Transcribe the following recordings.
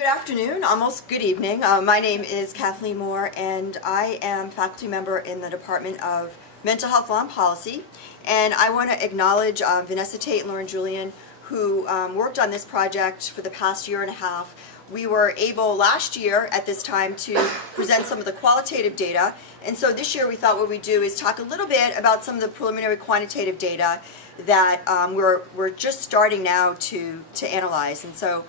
Good afternoon, almost good evening. My name is Kathleen Moore and I am faculty member in the Department of Mental Health Law and Policy. And I want to acknowledge Vanessa Tate and Lauren Julian, who worked on this project for the past year and a half. We were able last year at this time to present some of the qualitative data, and so this year we thought what we'd do is talk a little bit about some of the preliminary quantitative data that we're just starting now to analyze. And so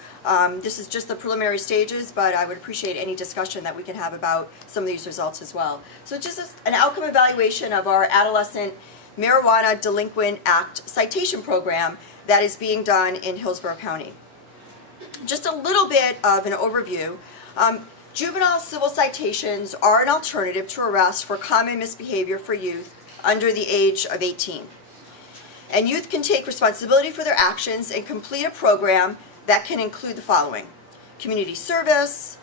this is just the preliminary stages, but I would appreciate any discussion that we can have about some of these results as well. So it's just an outcome evaluation of our Adolescent Marijuana Delinquent Act citation program that is being done in Hillsborough County. Just a little bit of an overview. Juvenile civil citations are an alternative to arrest for common misbehavior for youth under the age of 18. And youth can take responsibility for their actions and complete a program that can include the following: community service,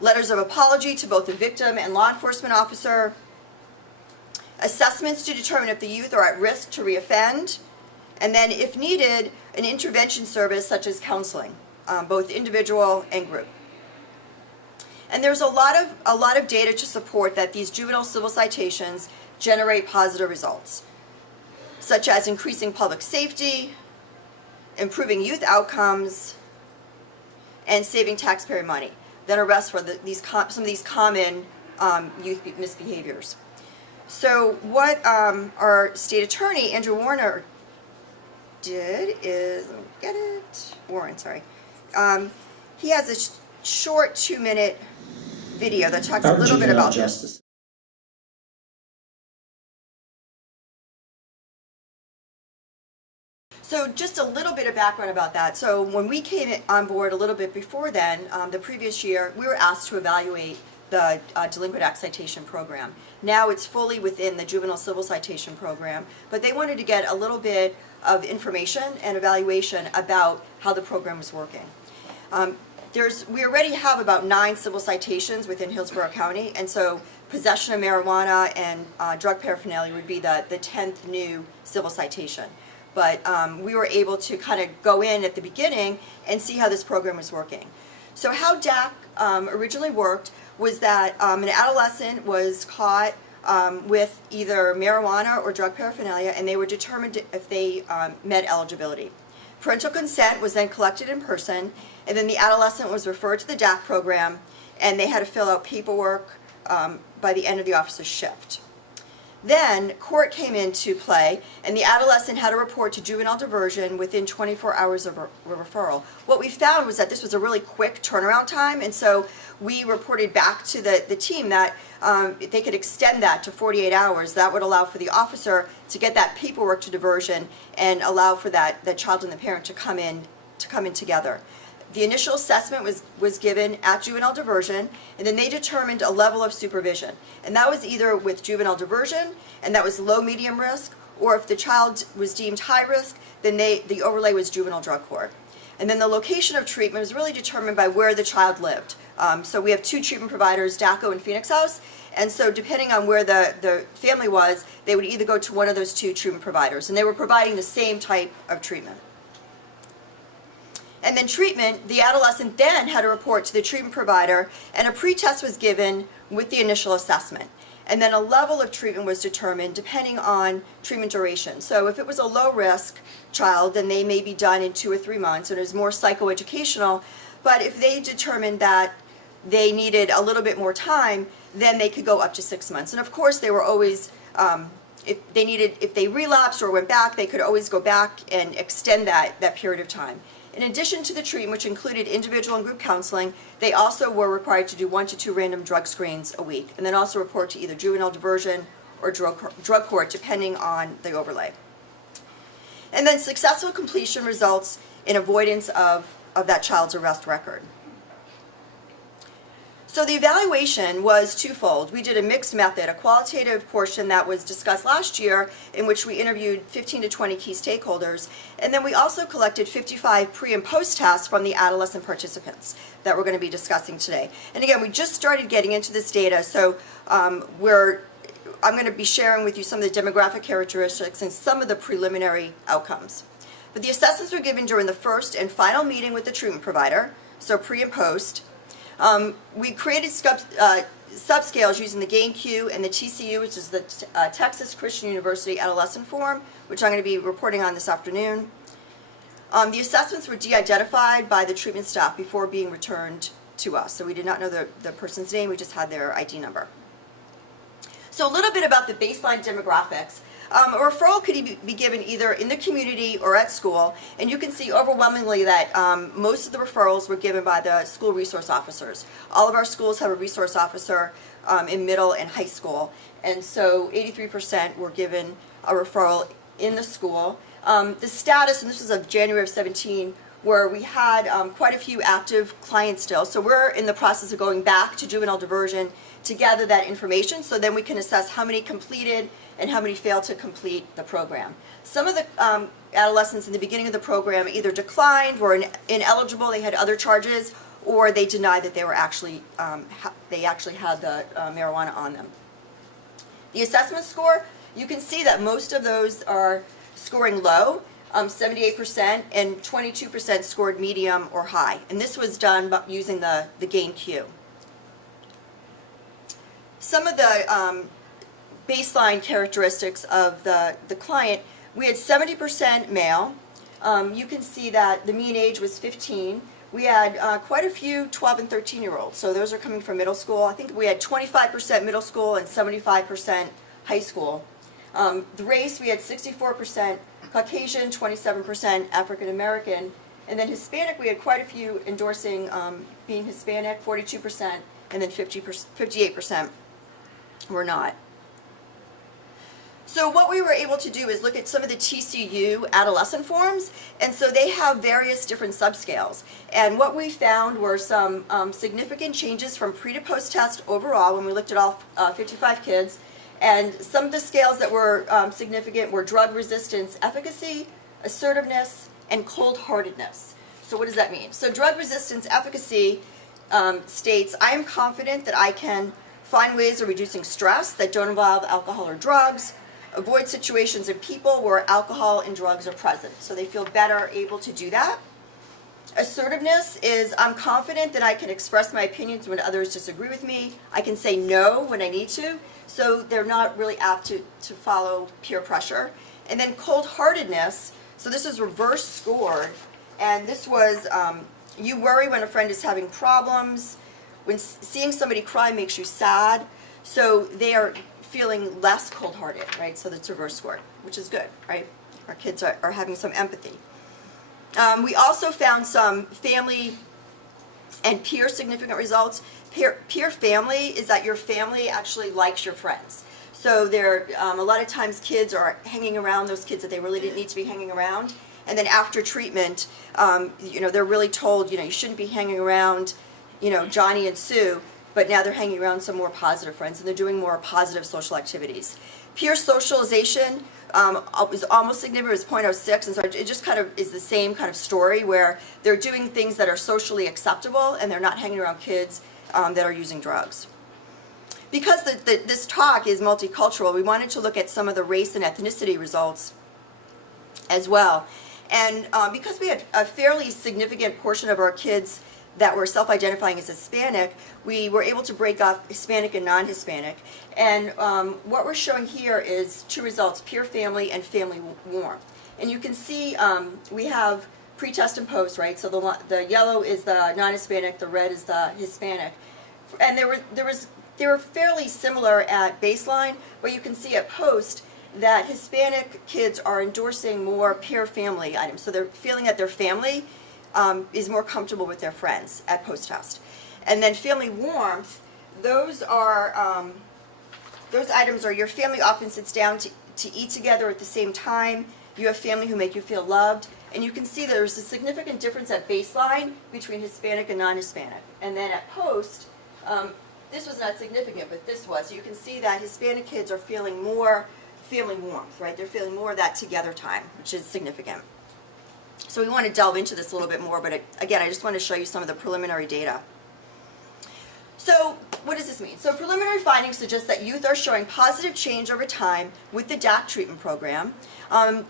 letters of apology to both the victim and law enforcement officer, assessments to determine if the youth are at risk to reoffend, and then, if needed, an intervention service such as counseling, both individual and group. And there's a lot of data to support that these juvenile civil citations generate positive results, such as increasing public safety, improving youth outcomes, and saving taxpayer money than arrests for some of these common youth misbehaviors. So what our state attorney, Andrew Warner, did is, let me get it, Warren, sorry. He has a short 2-minute video that talks a little bit about this. So just a little bit of background about that. So when we came on board a little bit before then, the previous year, we were asked to evaluate the Delinquent Act citation program. Now it's fully within the Juvenile Civil Citation program, but they wanted to get a little bit of information and evaluation about how the program was working. We already have about 9 civil citations within Hillsborough County, and so possession of marijuana and drug paraphernalia would be the 10th new civil citation. But we were able to kind of go in at the beginning and see how this program was working. So how DAC originally worked was that an adolescent was caught with either marijuana or drug paraphernalia, and they were determined if they met eligibility. Parental consent was then collected in person, and then the adolescent was referred to the DAC program, and they had to fill out paperwork by the end of the officer's shift. Then court came into play, and the adolescent had to report to juvenile diversion within 24 hours of referral. What we found was that this was a really quick turnaround time, and so we reported back to the team that if they could extend that to 48 hours, that would allow for the officer to get that paperwork to diversion and allow for that child and the parent to come in together. The initial assessment was given at juvenile diversion, and then they determined a level of supervision. And that was either with juvenile diversion, and that was low, medium risk, or if the child was deemed high risk, then the overlay was juvenile drug court. And then the location of treatment was really determined by where the child lived. So we have 2 treatment providers, DACO and Phoenix House, and so depending on where the family was, they would either go to one of those 2 treatment providers, and they were providing the same type of treatment. And then treatment, the adolescent then had to report to the treatment provider, and a pretest was given with the initial assessment. And then a level of treatment was determined depending on treatment duration. So if it was a low-risk child, then they may be done in 2 or 3 months, and it was more psychoeducational. But if they determined that they needed a little bit more time, then they could go up to 6 months. And of course, they were always, if they relapsed or went back, they could always go back and extend that period of time. In addition to the treatment, which included individual and group counseling, they also were required to do 1 to 2 random drug screens a week, and then also report to either juvenile diversion or drug court, depending on the overlay. And then successful completion results in avoidance of that child's arrest record. So the evaluation was twofold. We did a mixed method, a qualitative portion that was discussed last year, in which we interviewed 15 to 20 key stakeholders, and then we also collected 55 pre and post tests from the adolescent participants that we're going to be discussing today. And again, we just started getting into this data, so I'm going to be sharing with you some of the demographic characteristics and some of the preliminary outcomes. But the assessments were given during the first and final meeting with the treatment provider, so pre and post. We created subscales using the GAIN-Q and the TCU, which is the Texas Christian University Adolescent Forum, which I'm going to be reporting on this afternoon. The assessments were de-identified by the treatment staff before being returned to us. So we did not know the person's name, we just had their ID number. So a little bit about the baseline demographics. A referral could be given either in the community or at school, and you can see overwhelmingly that most of the referrals were given by the school resource officers. All of our schools have a resource officer in middle and high school, and so 83% were given a referral in the school. The status, and this was of January of 17, where we had quite a few active clients still, so we're in the process of going back to juvenile diversion to gather that information so then we can assess how many completed and how many failed to complete the program. Some of the adolescents in the beginning of the program either declined, were ineligible, they had other charges, or they denied that they were actually they actually had the marijuana on them. The assessment score, you can see that most of those are scoring low, 78%, and 22% scored medium or high. And this was done using the GAIN-Q. Some of the baseline characteristics of the client, we had 70% male. You can see that the mean age was 15. We had quite a few 12 and 13-year-olds, so those are coming from middle school. I think we had 25% middle school and 75% high school. The race, we had 64% Caucasian, 27% African American, and then Hispanic, we had quite a few endorsing being Hispanic, 42%, and then 58% were not. So what we were able to do is look at some of the TCU adolescent forms, and so they have various different subscales. And what we found were some significant changes from pre to post test overall when we looked at all 55 kids. And some of the scales that were significant were drug resistance efficacy, assertiveness, and cold-heartedness. So what does that mean? So drug resistance efficacy states, I am confident that I can find ways of reducing stress that don't involve alcohol or drugs, avoid situations and people where alcohol and drugs are present. So they feel better able to do that. Assertiveness is, I'm confident that I can express my opinions when others disagree with me. I can say no when I need to. So they're not really apt to follow peer pressure. And then cold-heartedness, so this is reverse scored. And this was, you worry when a friend is having problems. When seeing somebody cry makes you sad. So they are feeling less cold-hearted, right? So that's reverse scored, which is good, right? Our kids are having some empathy. We also found some family and peer significant results. Peer family is that your family actually likes your friends. So they're, a lot of times kids are hanging around those kids that they really didn't need to be hanging around. And then after treatment, they're really told, you shouldn't be hanging around, Johnny and Sue, but now they're hanging around some more positive friends and they're doing more positive social activities. Peer socialization was almost significant, it was 0.06, and so it just kind of is the same kind of story where they're doing things that are socially acceptable and they're not hanging around kids that are using drugs. Because this talk is multicultural, we wanted to look at some of the race and ethnicity results as well. And because we had a fairly significant portion of our kids that were self-identifying as Hispanic, we were able to break up Hispanic and non-Hispanic. And what we're showing here is two results, peer family and family warmth. And you can see we have pre-test and post, right? So the yellow is the non-Hispanic, the red is the Hispanic. And they were fairly similar at baseline, but you can see at post that Hispanic kids are endorsing more peer family items. So they're feeling that their family is more comfortable with their friends at post-test. And then family warmth, those items are your family often sits down to eat together at the same time. You have family who make you feel loved. And you can see there's a significant difference at baseline between Hispanic and non-Hispanic. And then at post, this was not significant, but this was. So you can see that Hispanic kids are feeling more family warmth, right? They're feeling more of that together time, which is significant. So we want to delve into this a little bit more, but again, I just want to show you some of the preliminary data. So what does this mean? So preliminary findings suggest that youth are showing positive change over time with the DAC treatment program.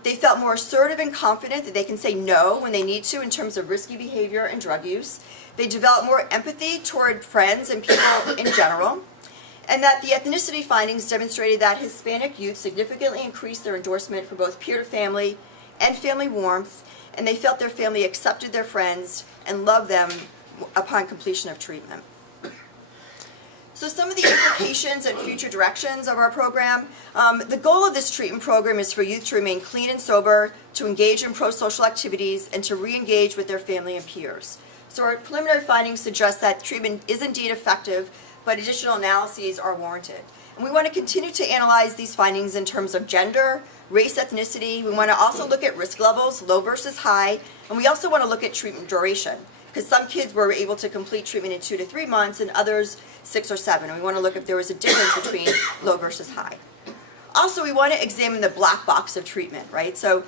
They felt more assertive and confident that they can say no when they need to in terms of risky behavior and drug use. They developed more empathy toward friends and people in general. And that the ethnicity findings demonstrated that Hispanic youth significantly increased their endorsement for both peer-to-family and family warmth, and they felt their family accepted their friends and loved them upon completion of treatment. So some of the implications and future directions of our program. The goal of this treatment program is for youth to remain clean and sober, to engage in pro-social activities, and to re-engage with their family and peers. So our preliminary findings suggest that treatment is indeed effective, but additional analyses are warranted. And we want to continue to analyze these findings in terms of gender, race, ethnicity. We want to also look at risk levels, low versus high, and we also want to look at treatment duration, because some kids were able to complete treatment in 2 to 3 months and others 6 or 7, and we want to look if there was a difference between low versus high. Also, we want to examine the black box of treatment, right? So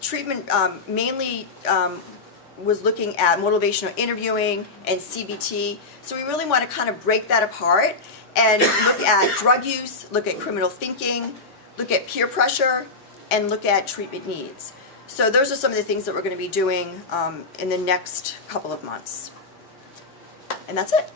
treatment mainly was looking at motivational interviewing and CBT. So we really want to kind of break that apart and look at drug use, look at criminal thinking, look at peer pressure, and look at treatment needs. So those are some of the things that we're going to be doing in the next couple of months. And that's it.